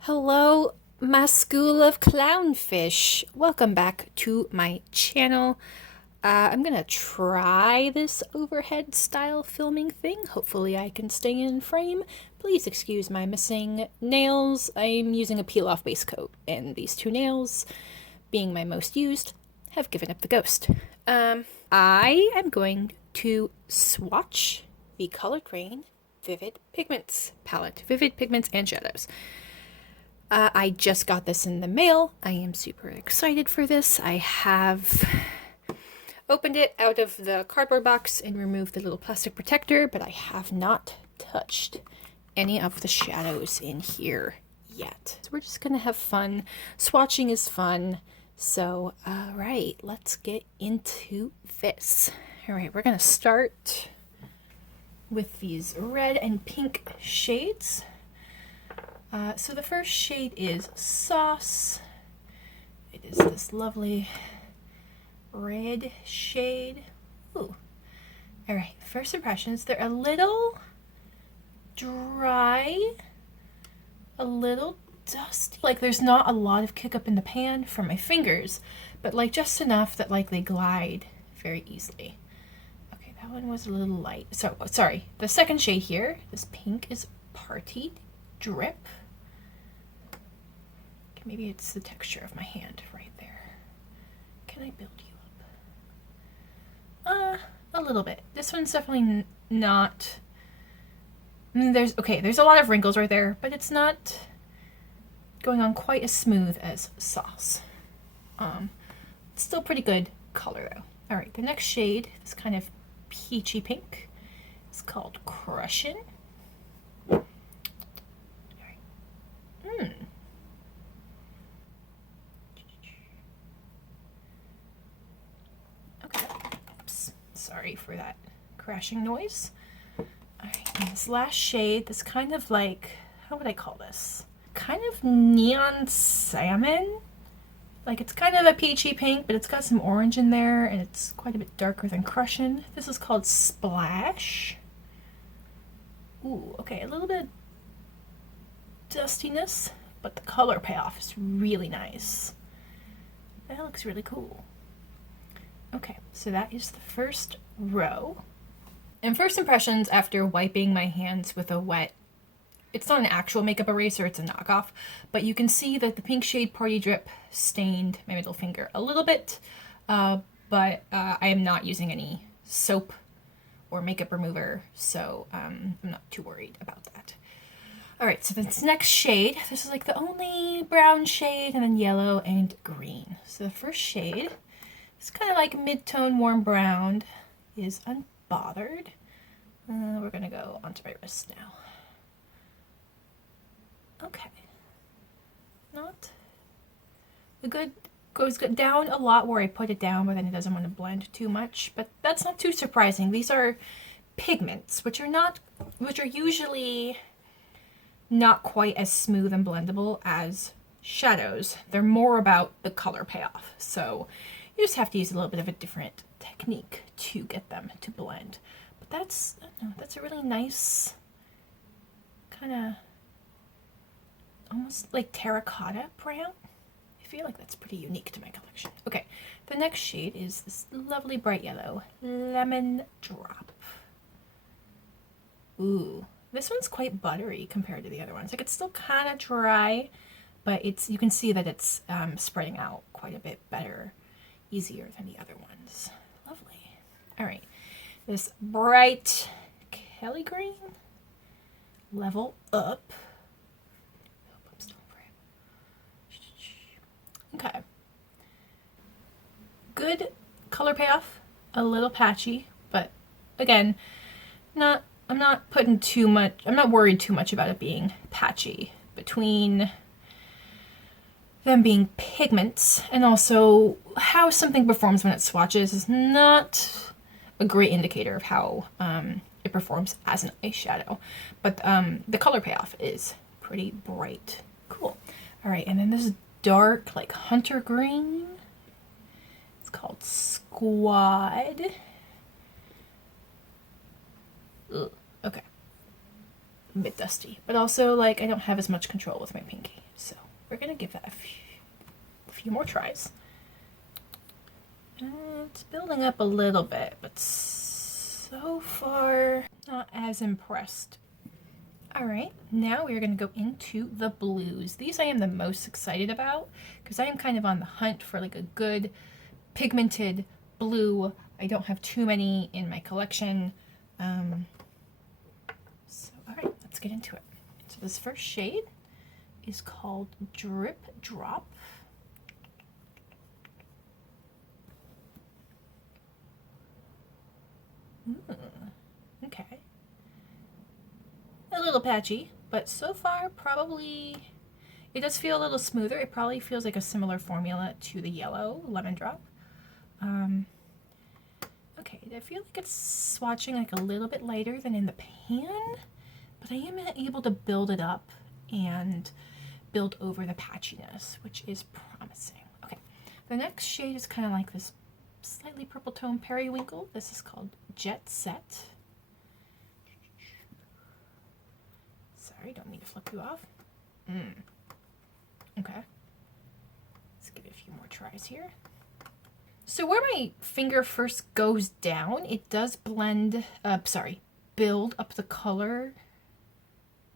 Hello, my school of clownfish. Welcome back to my channel. I'm gonna try this overhead style filming thing. Hopefully I can stay in frame. Please excuse my missing nails. I'm using a peel-off base coat, and these two nails, being my most used, have given up the ghost. I am going to swatch the Colored Raine Vivid Pigments palette. Vivid Pigments and Shadows. I just got this in the mail. I am super excited for this. I have opened it out of the cardboard box and removed the little plastic protector, but I have not touched any of the shadows in here yet. So we're just gonna have fun. Swatching is fun. So, right, let's get into this. All right, we're gonna start with these red and pink shades. So the first shade is Sauce. It is this lovely red shade. Ooh. All right, first impressions. They're a little dry, a little dusty. Like there's not a lot of kick up in the pan from my fingers, but like just enough that like they glide very easily. Okay, that one was a little light. So, sorry, the second shade here, this pink, is Party Drip. Okay, maybe it's the texture of my hand right there. Can I build you up? A little bit. This one's definitely not. There's a lot of wrinkles right there, but it's not going on quite as smooth as Sauce. It's still pretty good color though. All right, the next shade, this kind of peachy pink, is called Crushin'. All right. Okay. Oops. Sorry for that crashing noise. All right, and this last shade, this kind of like, how would I call this? Kind of neon salmon. Like it's kind of a peachy pink, but it's got some orange in there, and it's quite a bit darker than Crushin'. This is called Splash. Ooh, okay, a little bit of dustiness, but the color payoff is really nice. That looks really cool. Okay, so that is the first row. And first impressions after wiping my hands with a wet, it's not an actual makeup eraser, it's a knockoff, but you can see that the pink shade Party Drip stained my middle finger a little bit, but I am not using any soap or makeup remover, so I'm not too worried about that. All right, so this next shade, this is like the only brown shade, and then yellow and green. So the first shade, it's kind of like mid-tone warm brown, is Unbothered. We're gonna go onto my wrist now. Okay. Not the good, goes good down a lot where I put it down, but then it doesn't want to blend too much. But that's not too surprising. These are pigments, which are usually not quite as smooth and blendable as shadows. They're more about the color payoff. So you just have to use a little bit of a different technique to get them to blend. But that's, I don't know, that's a really nice kind of almost like terracotta brown. I feel like that's pretty unique to my collection. Okay, the next shade is this lovely bright yellow, Lemon Drop. Ooh, this one's quite buttery compared to the other ones. Like it's still kind of dry, but you can see that it's spreading out quite a bit better, easier than the other ones. Lovely. All right, this bright Kelly green, Level Up. Okay. Good color payoff, a little patchy, but again, I'm not putting too much, I'm not worried too much about it being patchy. Between them being pigments and also how something performs when it swatches is not a great indicator of how it performs as an eyeshadow. But the color payoff is pretty bright. Cool. All right, and then this dark, like hunter green. It's called Squad. Ugh, okay. A bit dusty, but also like I don't have as much control with my pinky, so we're gonna give that a few more tries. It's building up a little bit, but so far not as impressed. All right, now we're going to go into the blues. These I am the most excited about because I am kind of on the hunt for like a good pigmented blue. I don't have too many in my collection. So, all right, let's get into it. So this first shade is called Drip Drop. Okay. A little patchy, but so far probably it does feel a little smoother. It probably feels like a similar formula to the yellow Lemon Drop. Okay, I feel like it's swatching like a little bit lighter than in the pan, but I am able to build it up and build over the patchiness, which is promising. Okay, the next shade is kind of like this slightly purple tone periwinkle. This is called Jet Set. Sorry, don't mean to flip you off. Okay. Let's give it a few more tries here. So where my finger first goes down, it does build up the color.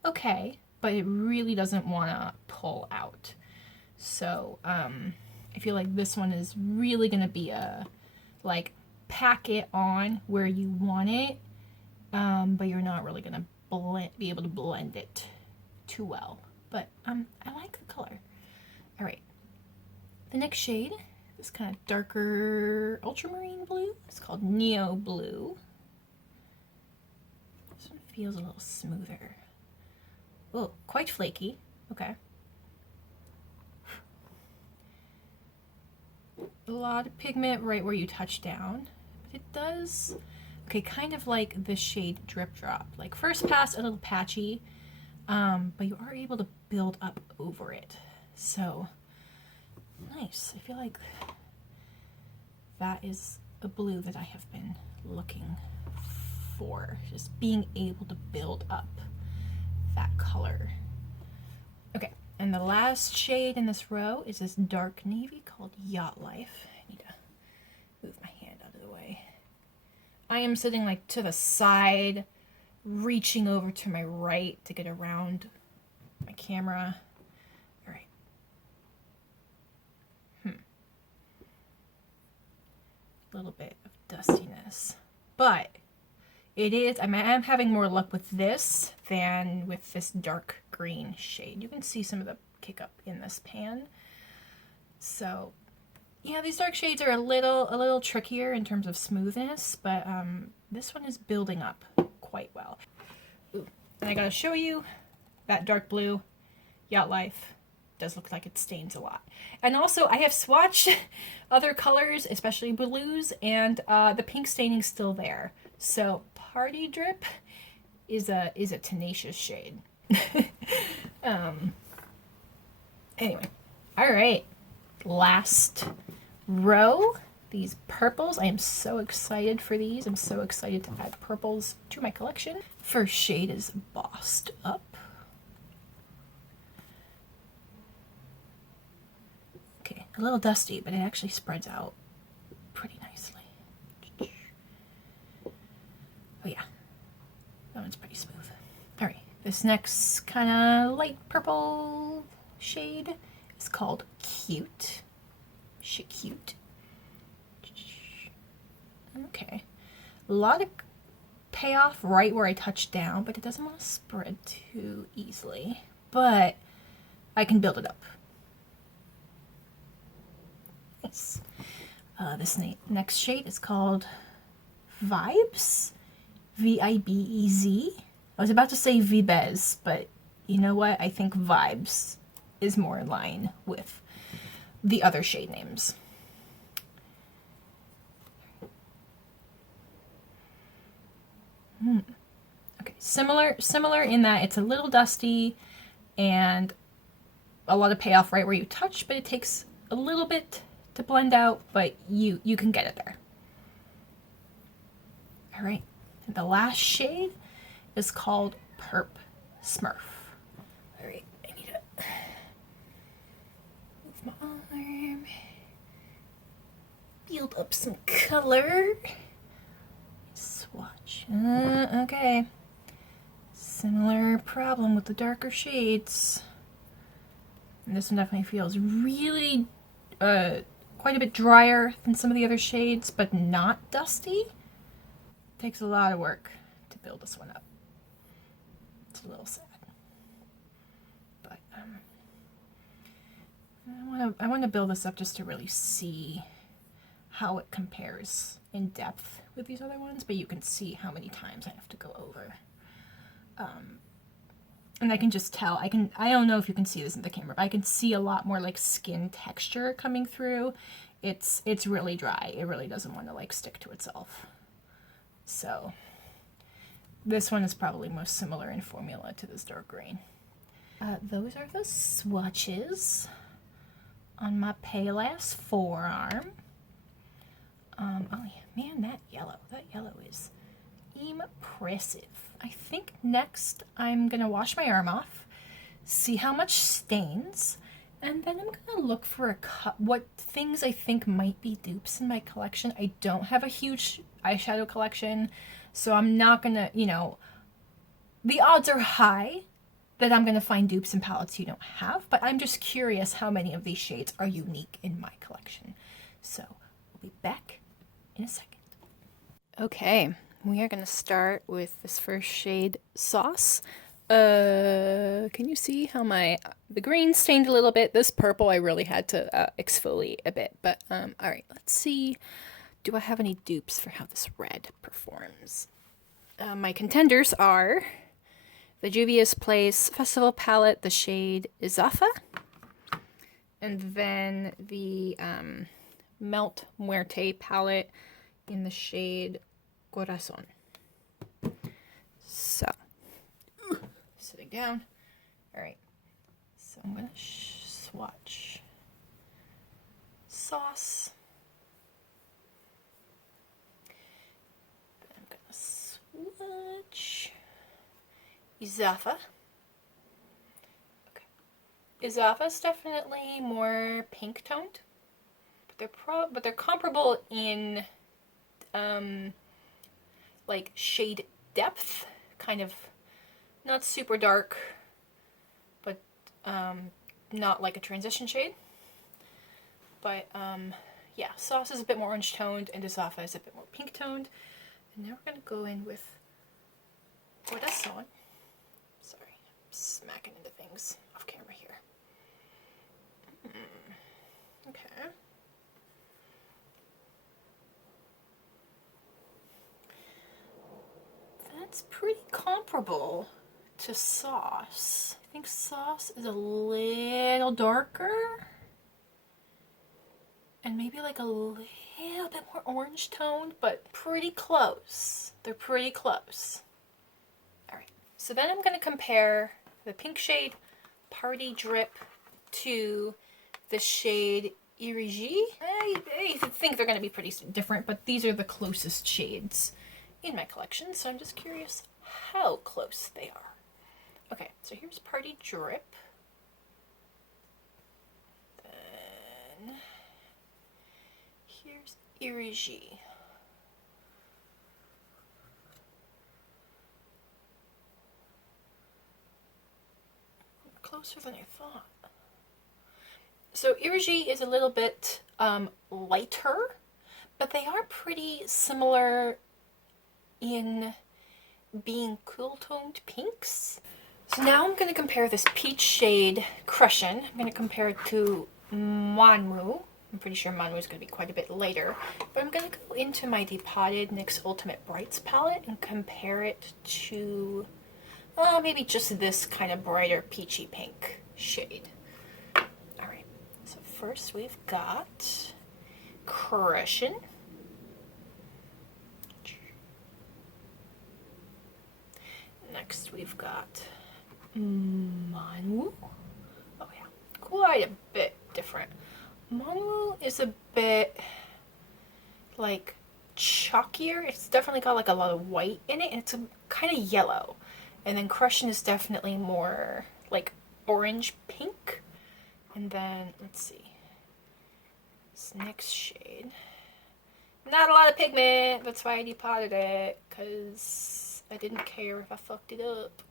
Okay, but it really doesn't want to pull out. So I feel like this one is really going to be a, like, pack it on where you want it, but you're not really going to be able to blend it too well. But I like the color. All right, the next shade, this kind of darker ultramarine blue, it's called Neo Blue. This one feels a little smoother. Oh, quite flaky. Okay. A lot of pigment right where you touch down, but it does, okay, kind of like the shade Drip Drop. Like first pass, a little patchy, but you are able to build up over it. So nice. I feel like that is a blue that I have been looking for, just being able to build up that color. Okay, and the last shade in this row is this dark navy called Yacht Life. I need to move my hand out of the way. I am sitting like to the side, reaching over to my right to get around my camera. All right. A little bit of dustiness, but it is, I am having more luck with this than with this dark green shade. You can see some of the kick up in this pan. So yeah, these dark shades are a little trickier in terms of smoothness, but this one is building up quite well. Ooh, and I gotta show you that dark blue Yacht Life does look like it stains a lot. And also I have swatched other colors, especially blues, and the pink staining's still there. So Party Drip is a tenacious shade. Anyway, all right, last row, these purples. I am so excited for these. I'm so excited to add purples to my collection. First shade is Bossed Up. Okay, a little dusty, but it actually spreads out pretty nicely. Oh yeah, that one's pretty smooth. All right, this next kind of light purple shade is called Cute. Cute. Okay, a lot of payoff right where I touch down, but it doesn't want to spread too easily. But I can build it up. Nice. This next shade is called Vibes. V-I-B-E-Z. I was about to say Vibez, but you know what? I think Vibes is more in line with the other shade names. Okay, similar in that it's a little dusty and a lot of payoff right where you touch, but it takes a little bit to blend out, but you can get it there. All right, And the last shade is called Perp Smurf. All right, I need to move my arm. Build up some color. Swatch. Okay. Similar problem with the darker shades. And this one definitely feels really quite a bit drier than some of the other shades, but not dusty. Takes a lot of work to build this one up. It's a little sad. But I want to build this up just to really see how it compares in depth with these other ones, but you can see how many times I have to go over. And I can just tell, I don't know if you can see this in the camera, but I can see a lot more like skin texture coming through. It's really dry. It really doesn't want to like stick to itself. So this one is probably most similar in formula to this dark green. Those are the swatches on my pale ass forearm. Oh yeah, man, that yellow is impressive. I think next I'm gonna wash my arm off, see how much stains, and then I'm gonna look for what things I think might be dupes in my collection. I don't have a huge eyeshadow collection, so I'm not gonna, you know, the odds are high that I'm gonna find dupes in palettes you don't have, but I'm just curious how many of these shades are unique in my collection. So we'll be back in a second. Okay, we are going to start with this first shade, Sauce. Can you see how the green stained a little bit? This purple I really had to exfoliate a bit, but all right, let's see. Do I have any dupes for how this red performs? My contenders are the Juvia's Place Festival palette, the shade Izafa, and then the Melt Muerte palette in the shade Corazon. So, sitting down. All right. So I'm going to swatch Sauce. I'm going to swatch Izafa. Okay. Izafa's definitely more pink toned, but they're comparable in like shade depth, kind of not super dark, but not like a transition shade. But yeah, Sauce is a bit more orange toned and Izafa is a bit more pink toned. And now we're gonna go in with Corazon. Sorry, I'm smacking into things off camera here. Okay. That's pretty comparable to Sauce. I think Sauce is a little darker and maybe like a little bit more orange toned, but pretty close. They're pretty close. All right, so then I'm going to compare the pink shade Party Drip to the shade Irigi. I think they're going to be pretty different, but these are the closest shades in my collection, so I'm just curious how close they are. Okay, so here's Party Drip. Then here's Irigi. Closer than I thought. So Irigi is a little bit lighter, but they are pretty similar in being cool toned pinks. So now I'm going to compare this peach shade Crushin'. I'm going to compare it to Manmu. I'm pretty sure Manmu is going to be quite a bit later. But I'm going to go into my Depotted NYX Ultimate Brights palette and compare it to maybe just this kind of brighter peachy pink shade. Alright, so first we've got Crushin'. Next we've got Manmu. Oh yeah, quite a bit different. Manmu is a bit like chalkier. It's definitely got like a lot of white in it, and it's kind of yellow. And then Crushing is definitely more like orange pink. And then, let's see, this next shade. Not a lot of pigment, that's why I depotted it, because I didn't care if I fucked it up.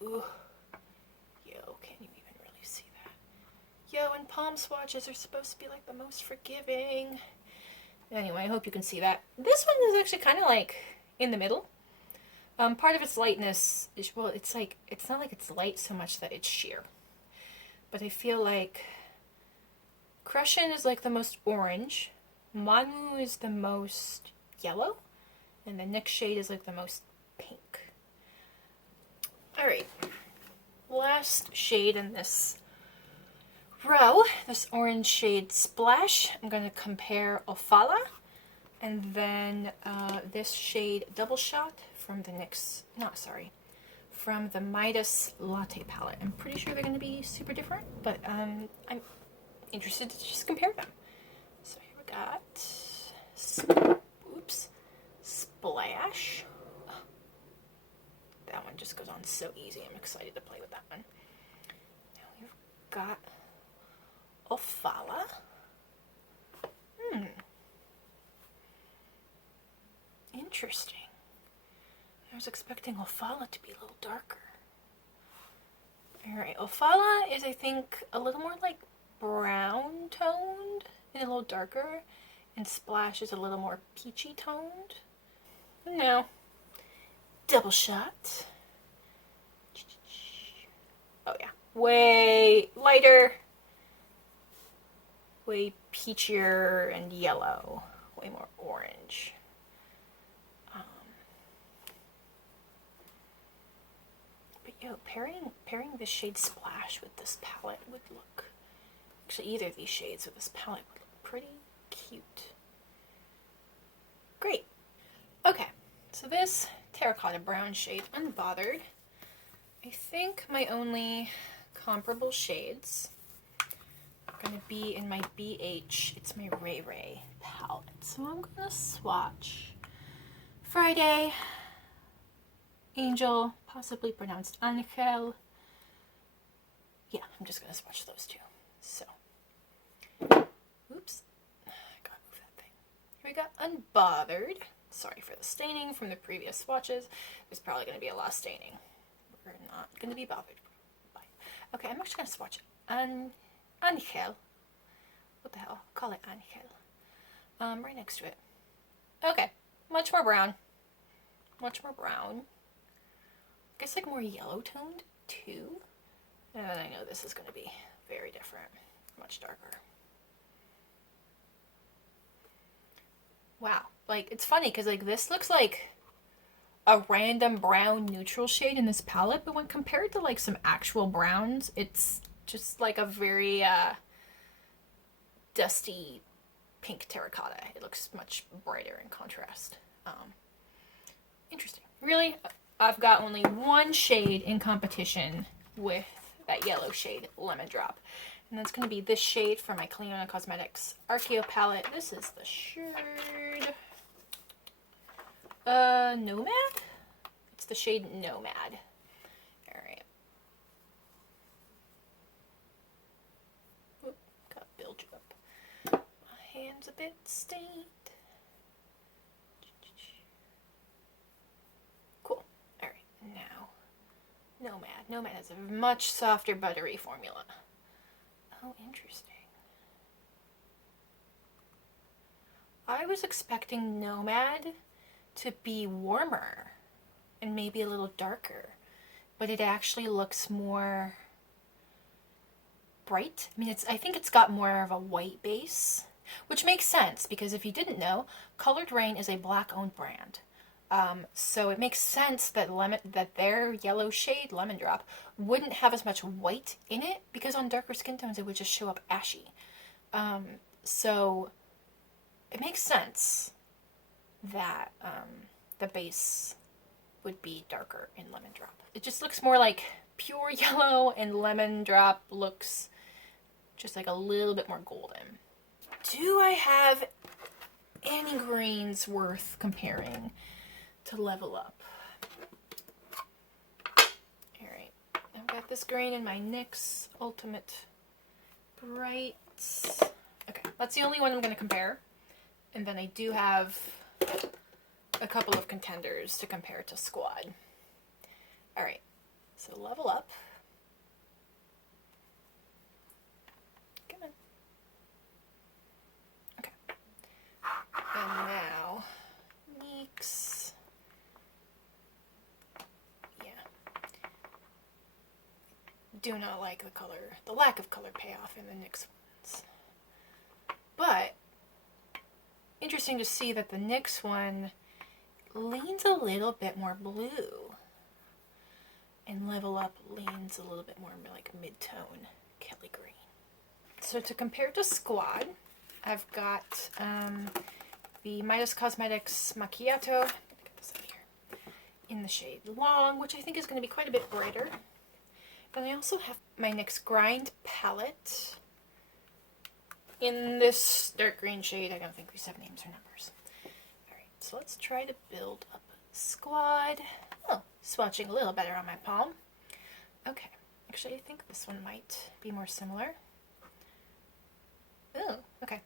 Ooh. Yo, can't you even really see that? Yo, and palm swatches are supposed to be like the most forgiving. Anyway, I hope you can see that. This one is actually kind of like in the middle. Part of its lightness is, well, it's like, it's not like it's light so much that it's sheer. But I feel like Crushing is like the most orange, Manu is the most yellow, and the next shade is like the most pink. Alright, last shade in this row, this orange shade Splash. I'm going to compare Ofala, and then this shade Double Shot from the NYX, from the Midas Latte palette. I'm pretty sure they're going to be super different, but I'm interested to just compare them. So here we got, Splash. Oh, that one just goes on so easy. I'm excited to play with that one. Now we've got Ofala. Interesting. I was expecting Ofala to be a little darker. Alright, Ofala is, I think, a little more like brown toned and a little darker, and Splash is a little more peachy toned. And now, Double Shot. Oh yeah, way lighter, way peachier and yellow, way more orange. But yo, pairing this shade Splash with this palette would look, actually either of these shades with this palette would look pretty cute. Great. Okay, so this terracotta brown shade, Unbothered, I think my only comparable shades are going to be in my BH, it's my Raine palette. So I'm going to swatch Friday, Angel, possibly pronounced Angel. Yeah, I'm just going to swatch those two. So, oops, I gotta move that thing. Here we got Unbothered. Sorry for the staining from the previous swatches. There's probably going to be a lot of staining. We're not going to be bothered by it. Okay, I'm actually going to swatch Angel. What the hell? I'll call it Angel. Right next to it. Okay, much more brown. Much more brown. I guess like more yellow toned too. And I know this is going to be very different. Much darker. Wow. Like, it's funny because like this looks like a random brown neutral shade in this palette, but when compared to like some actual browns, it's just like a very dusty pink terracotta. It looks much brighter in contrast. Interesting. Really, I've got only one shade in competition with that yellow shade, Lemon Drop. And that's going to be this shade from my Cliona Cosmetics Archeo palette. This is the shade Nomad? It's the shade Nomad. Alright. Gotta build you up. My hand's a bit stained. Cool. Alright, now Nomad. Nomad has a much softer, buttery formula. Oh, interesting. I was expecting Nomad to be warmer and maybe a little darker, but it actually looks more bright. I mean, I think it's got more of a white base, which makes sense because if you didn't know, Colored Raine is a black-owned brand. So it makes sense that their yellow shade, Lemon Drop, wouldn't have as much white in it because on darker skin tones it would just show up ashy. So it makes sense that the base would be darker in Lemon Drop. It just looks more like pure yellow, and Lemon Drop looks just like a little bit more golden. do I have any greens worth comparing to Level Up? Alright, I've got this green in my NYX Ultimate Bright. Okay, that's the only one I'm going to compare. And then I do have a couple of contenders to compare to Squad. Alright, so Level Up. Come on. Okay. And now, NYX. Yeah. Do not like the lack of color payoff in the NYX ones. But, interesting to see that the NYX one leans a little bit more blue. And Level Up leans a little bit more like mid-tone Kelly green. So to compare to Squad, I've got the Midas Cosmetics Macchiato. I'm gonna get this out here. In the shade Long, which I think is going to be quite a bit brighter. And I also have my NYX Grind palette in this dark green shade. I don't think these have names or numbers. Alright, so let's try to build up Squad. Oh, swatching a little better on my palm. Okay, actually I think this one might be more similar. Ooh, okay.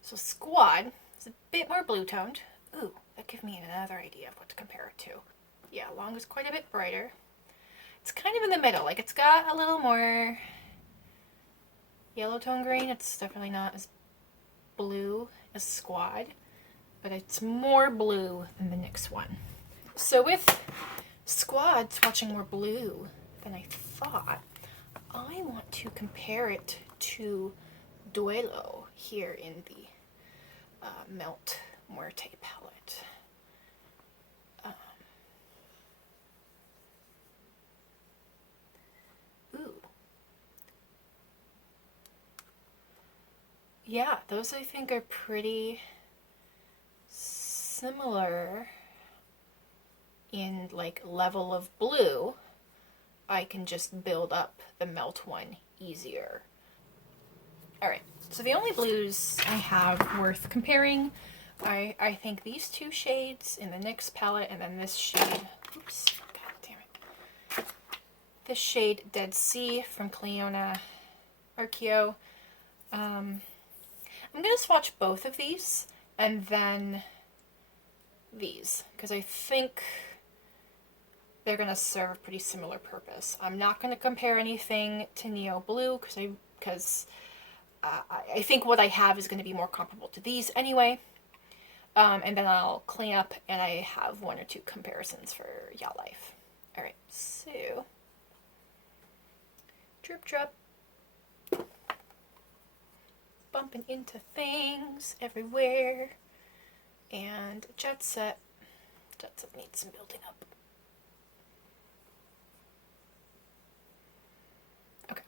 So Squad is a bit more blue toned. Ooh, that gives me another idea of what to compare it to. Yeah, Long is quite a bit brighter. It's kind of in the middle, like it's got a little more yellow tone green. It's definitely not as blue as Squad, but it's more blue than the NYX one. So with Squad swatching more blue than I thought, I want to compare it to Duelo here in the Melt Muerte palette. Ooh. Yeah, those I think are pretty similar in like level of blue. I can just build up the Melt one easier. Alright, so the only blues I have worth comparing, I think these two shades in the NYX palette, and then this shade, oops, god damn it, this shade Dead Sea from Cleona Archeo. I'm going to swatch both of these, and then these, because I think they're going to serve a pretty similar purpose. I'm not going to compare anything to Neo Blue, because I think what I have is going to be more comparable to these anyway. And then I'll clean up, and I have one or two comparisons for Ya Life. Alright, so drip drop. Bumping into things everywhere. And Jet Set. Jet Set needs some building up. Okay.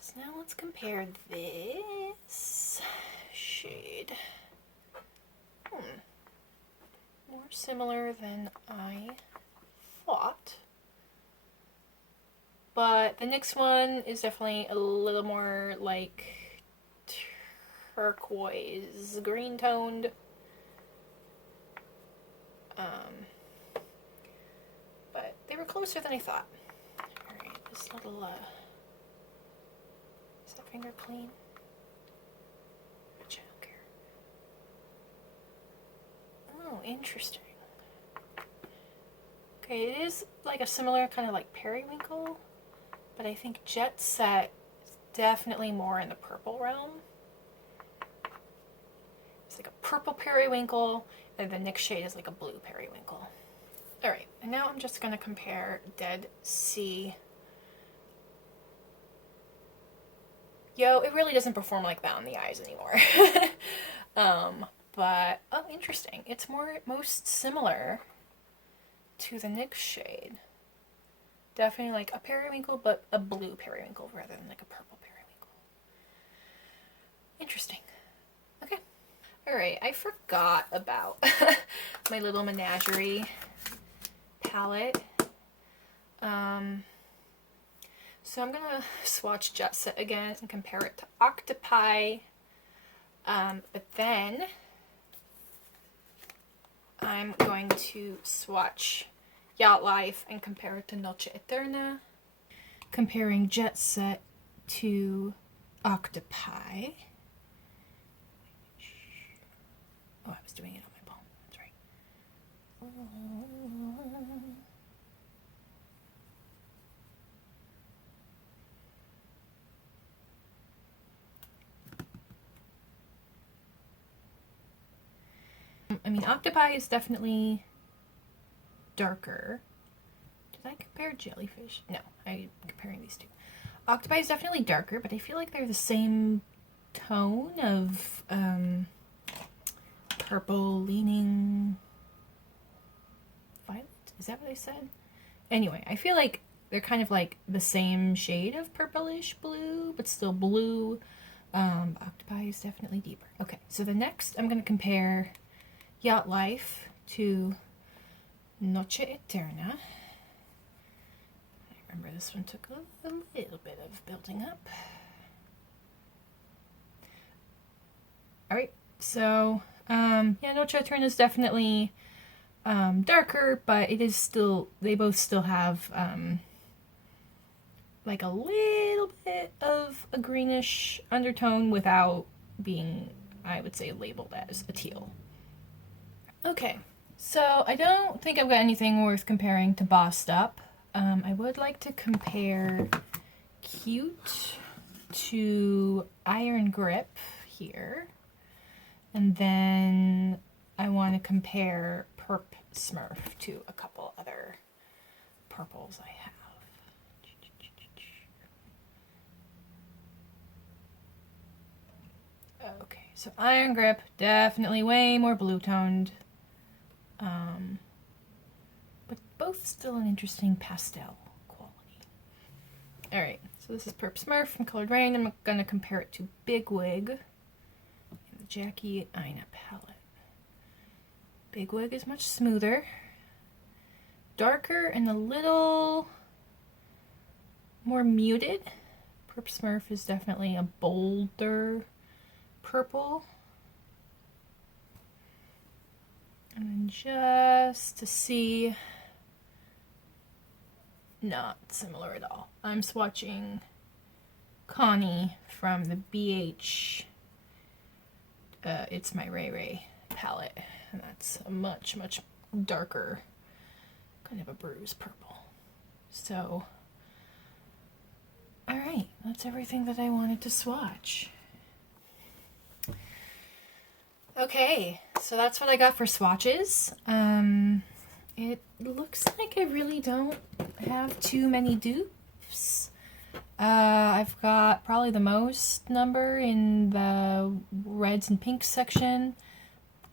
So now let's compare this shade. More similar than I thought. But the NYX one is definitely a little more like turquoise, green toned. But they were closer than I thought. Alright, this little, is that finger clean? Which I don't care. Oh, interesting. Okay, it is like a similar kind of like periwinkle, but I think Jet Set is definitely more in the purple realm. It's like a purple periwinkle, and the NYX shade is like a blue periwinkle. Alright, and now I'm just going to compare Dead Sea. Yo, it really doesn't perform like that on the eyes anymore. But, oh, interesting. It's most similar to the NYX shade. Definitely like a periwinkle, but a blue periwinkle rather than like a purple periwinkle. Interesting. Okay. Alright, I forgot about my little menagerie palette. So So I'm gonna swatch Jet Set again and compare it to Octopi, but then I'm going to swatch Yacht Life and compare it to Noche Eterna. Comparing Jet Set to Octopi. Oh, I was doing it on my palm. That's right. I mean, Octopi is definitely darker. Did I compare Jellyfish? No, I'm comparing these two. Octopi is definitely darker, but I feel like they're the same tone of purple leaning violet. Is that what I said? Anyway, I feel like they're kind of like the same shade of purplish blue, but still blue. Octopi is definitely deeper. Okay, so the next I'm going to compare Yacht Life to Noche Eterna. I remember this one took a little bit of building up. Alright, so yeah, Noche Eterna is definitely darker, but it is still, they both still have like a little bit of a greenish undertone without being, I would say, labeled as a teal. Okay, so I don't think I've got anything worth comparing to Bossed Up. I would like to compare Cute to Iron Grip here. And then I want to compare Perp Smurf to a couple other purples I have. Okay, so Iron Grip, definitely way more blue toned. But both still an interesting pastel quality. Alright, so this is Perp Smurf from Colored Raine. I'm going to compare it to Big Wig in the Jackie Aina palette. Big Wig is much smoother, darker, and a little more muted. Perp Smurf is definitely a bolder purple. And then just to see, not similar at all. I'm swatching Connie from the BH It's My Ray Ray palette, and that's a much darker, kind of a bruise purple. So, alright, that's everything that I wanted to swatch. Okay, so that's what I got for swatches. It looks like I really don't have too many dupes. I've got probably the most number in the reds and pinks section,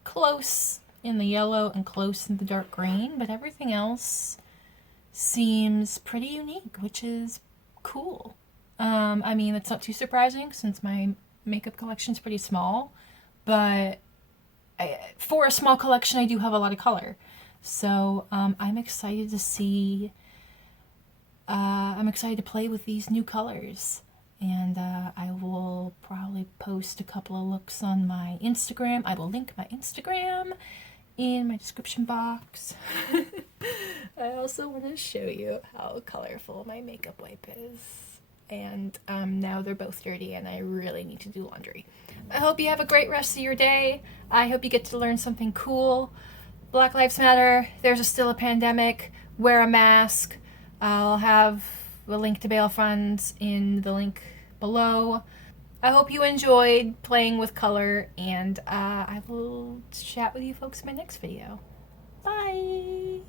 close in the yellow and close in the dark green, but everything else seems pretty unique, which is cool. I mean, it's not too surprising since my makeup collection is pretty small, but for a small collection, I do have a lot of color. So I'm excited to see, I'm excited to play with these new colors. And I will probably post a couple of looks on my Instagram. I will link my Instagram in my description box. I also want to show you how colorful my makeup wipe is. And now they're both dirty and I really need to do laundry. I hope you have a great rest of your day. I hope you get to learn something cool. Black Lives Matter. There's still a pandemic. Wear a mask. I'll have a link to bail funds in the link below. I hope you enjoyed playing with color, and I will chat with you folks in my next video. Bye!